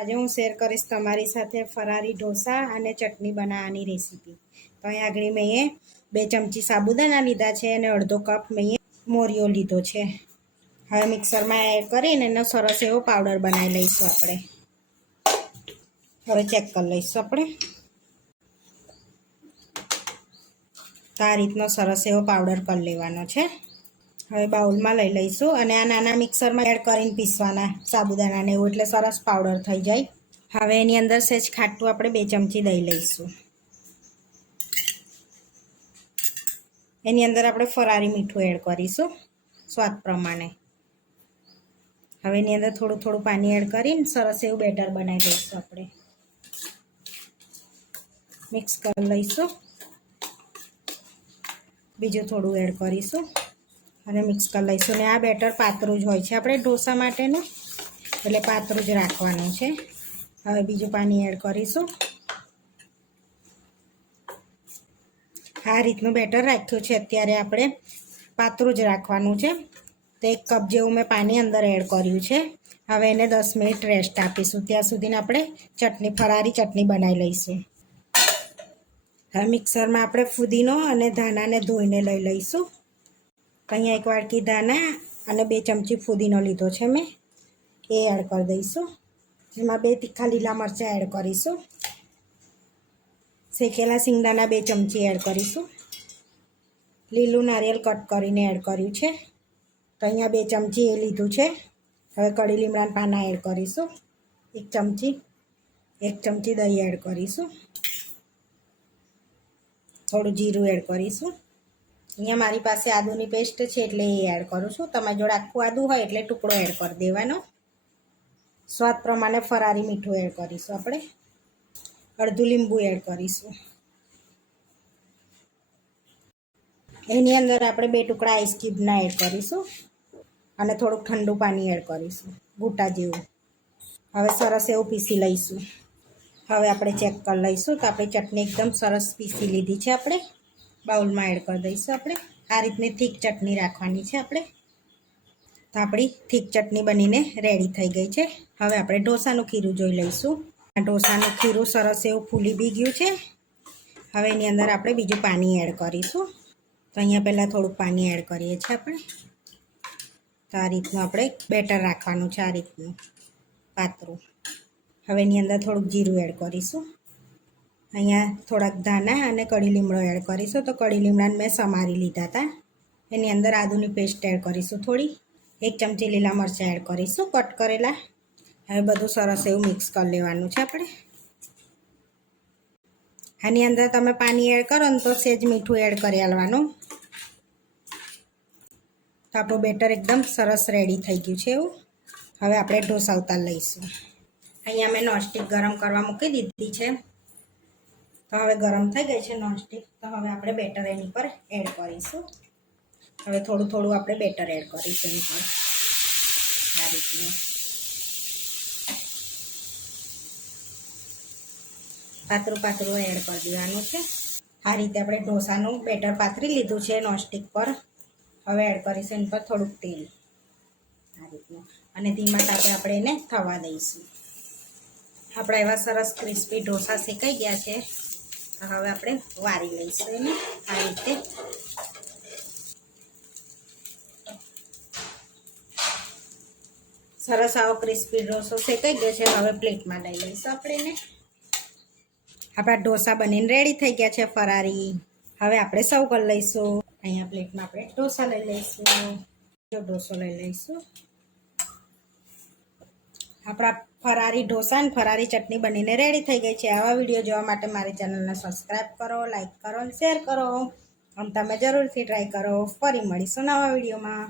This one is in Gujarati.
આજે હું શેર કરીશ તમારી સાથે ફરારી ઢોસા અને ચટણી બનાવવાની રેસીપી તો અહીં આગળ મેં બે ચમચી સાબુદાના લીધા છે અને અડધો કપ મેં મોરિયો લીધો છે. હવે મિક્સરમાં એડ કરીને એનો સરસ એવો પાવડર બનાવી લઈશું આપણે. હવે ચેક કરી લઈશું આપણે. તો આ રીતનો સરસ એવો પાવડર કરી લેવાનો છે. હવે બાઉલમાં લઈ લઈશું અને આ નાના મિક્સરમાં એડ કરીને પીસવાના સાબુદાણાને એવું, એટલે સરસ પાવડર થઈ જાય. હવે એની અંદર સેજ ખાટું આપણે બે ચમચી દહીં લઈશું. એની અંદર આપણે ફરારી મીઠું એડ કરીશું, સ્વાદ પ્રમાણે. હવે એની અંદર થોડું થોડું પાણી એડ કરીને સરસ એવું બેટર બનાવી દઈશું આપણે. મિક્સ કરી લઈશું. બીજું થોડું એડ કરીશું. અને મિક્સ કરી લઈશું. ને આ બેટર પાતળું જ હોય છે. આપણે ઢોસા માટેનું, એટલે પાતળું જ રાખવાનું છે. હવે બીજું પાણી એડ કરીશું. આ રીતનું બેટર રાખ્યું છે. અત્યારે આપણે પાતળું જ રાખવાનું છે. તો એક કપ જેવું મેં પાણી અંદર એડ કર્યું છે. હવે એને દસ મિનિટ રેસ્ટ આપીશું. ત્યાં સુધીને આપણે ચટણી ફરારી ચટણી બનાવી લઈશું. હવે મિક્સરમાં આપણે ફુદીનો અને ધાણાને ધોઈને લઈ લઈશું. અહીંયા એક વાડકી દાના અને બે ચમચી ફુદીનો લીધો છે મેં. એ એડ કરી દઈશું. એમાં બે તીખા લીલા મરચાં એડ કરીશું. શેકેલા સિંગદાના બે ચમચી એડ કરીશું. લીલું નારિયેલ કટ કરીને એડ કર્યું છે. તો અહીંયા બે ચમચી એ લીધું છે. હવે કડી લીમડાના પાના એડ કરીશું. એક ચમચી એક ચમચી દહીં એડ કરીશું. થોડું જીરું એડ કરીશું. અહીંયા મારી પાસે આદુની પેસ્ટ છે એટલે એ એડ કરું છું. તમારી જોડે આખું આદુ હોય એટલે ટુકડો એડ કરી દેવાનો. સ્વાદ પ્રમાણે ફરારી મીઠું એડ કરીશું આપણે. અડધું લીંબુ એડ કરીશું. એની અંદર આપણે બે ટુકડા આઈસ ક્યુબના એડ કરીશું અને થોડુંક ઠંડુ પાણી એડ કરીશું, ગૂટા જેવું. હવે સરસ એવું પીસી લઈશું. હવે આપણે ચેક કરી લઈશું તો આપણી ચટણી એકદમ સરસ પીસી લીધી છે આપણે. બાઉલમાં એડ કરી દઈશું આપણે. આ રીતની થીક ચટણી રાખવાની છે આપણે. તો આપણી થીક ચટણી બનીને રેડી થઈ ગઈ છે. હવે આપણે ઢોસાનું ખીરું જોઈ લઈશું. આ ઢોસાનું ખીરું સરસ એવું ફૂલી બી ગયું છે. હવે એની અંદર આપણે બીજું પાણી એડ કરીશું. તો અહીંયા પહેલાં થોડુંક પાણી એડ કરીએ છીએ આપણે. તો આ રીતનું આપણે બેટર રાખવાનું છે આ રીતનું પાતળું. હવે એની અંદર થોડુંક જીરું એડ કરીશું. અહીંયા થોડાક ધાણા અને કડી લીમડો એડ કરીશું. તો કડી લીમડાને મેં સમારી લીધા હતા. એની અંદર આદુની પેસ્ટ એડ કરીશું થોડી. એક ચમચી લીલા મરચાં એડ કરીશું. કટ કરેલા. હવે બધું સરસ એવું મિક્સ કરી લેવાનું છે આપણે. આની અંદર તમે પાણી એડ કરો ને તો સેજ મીઠું એડ કરી આલવાનું. તો આપણું બેટર એકદમ સરસ રેડી થઈ ગયું છે એવું. હવે આપણે ઢોસા ઉતાર લઈશું. અહીંયા મેં નોનસ્ટિક ગરમ કરવા મૂકી દીધી છે. તો હવે ગરમ થઈ ગઈ છે નોનસ્ટિક, તો હવે આપણે બેટર એની પર એડ કરીશું. હવે થોડું થોડું આપણે બેટર એડ કરીશું એની પર. આ રીતનું. પાતળું પાતળું એડ કરી દેવાનું છે. આ રીતે આપણે ઢોસાનું બેટર પાથરી લીધું છે નોનસ્ટિક પર. હવે એડ કરીશું એની પર થોડુંક તેલ. આ રીતનું. અને ધીમા તાપે આપણે એને થવા દઈશું. આપણા એવા સરસ ક્રિસ્પી ઢોસા શેકાઈ ગયા છે. હવે આપણે વારી લઈશું એને. આ રીતે. સરસ આવો ક્રિસ્પી ઢોસો શેકાઈ ગયો છે. હવે પ્લેટમાં લઈ લઈશું આપણે એને. આપણા ઢોસા બનીને રેડી થઈ ગયા છે ફરારી. હવે આપણે સૌ કરી લઈશું. અહીંયા પ્લેટમાં આપણે ઢોસા લઈ લઈશું. જો ઢોસો લઈ લઈશું. આપણા ફરારી ઢોસા અને ફરારી ચટણી બનીને રેડી થઈ ગઈ છે. આવા વીડિયો જોવા માટે મારી ચેનલને સબસ્ક્રાઈબ કરો લાઈક કરો અને શેર કરો. આમ તમે જરૂરથી ટ્રાય કરો. ફરી મળીશું નવા વિડીયોમાં